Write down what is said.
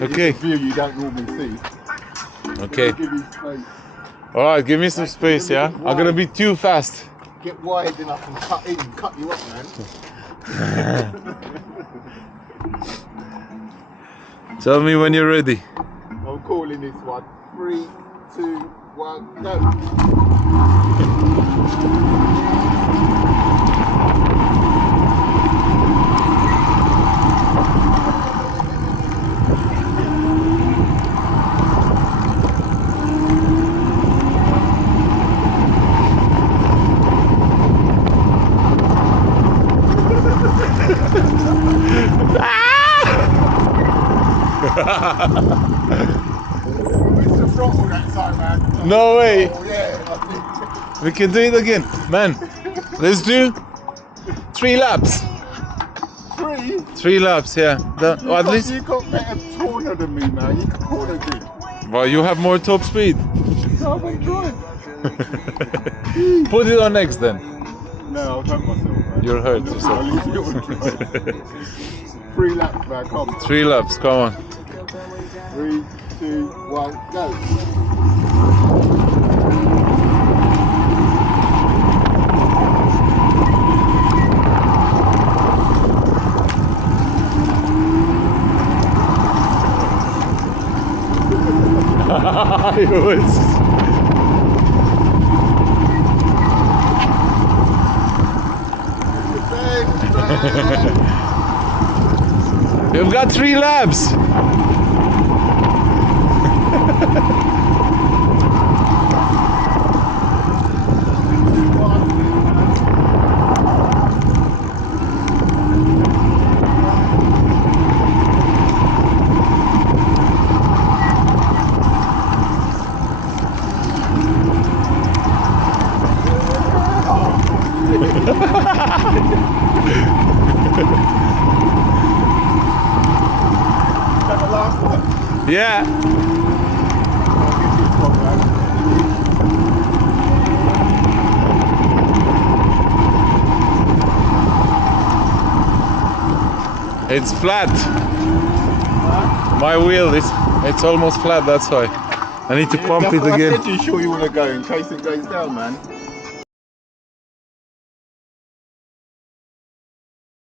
Okay. It's a view you don't normally see. Okay. Give you space. All right, give me some space, yeah? I'm gonna be too fast. Get wide enough and cut you up, man. Tell me when you're ready. I'm calling this one. 3, 2, 1, go. It's the throttle that time, man. No way. Oh, yeah, We can do it again. Man, let's do 3 laps. 3? 3 laps, yeah. At least. You got better corner than me, man. You can corner good. Well, you have more top speed. No, I'm on drive. Put it on X then. No, I'll hurt myself, man. You'll hurt yourself. I'll leave you on drive. 3 laps, man. Come. 3 laps, come on. 3, 2, 1, go. You've got 3 laps. Yeah. It's flat. My wheel is it's almost flat, that's why. I need to pump it again. Are you sure you want to go in case it goes down, man?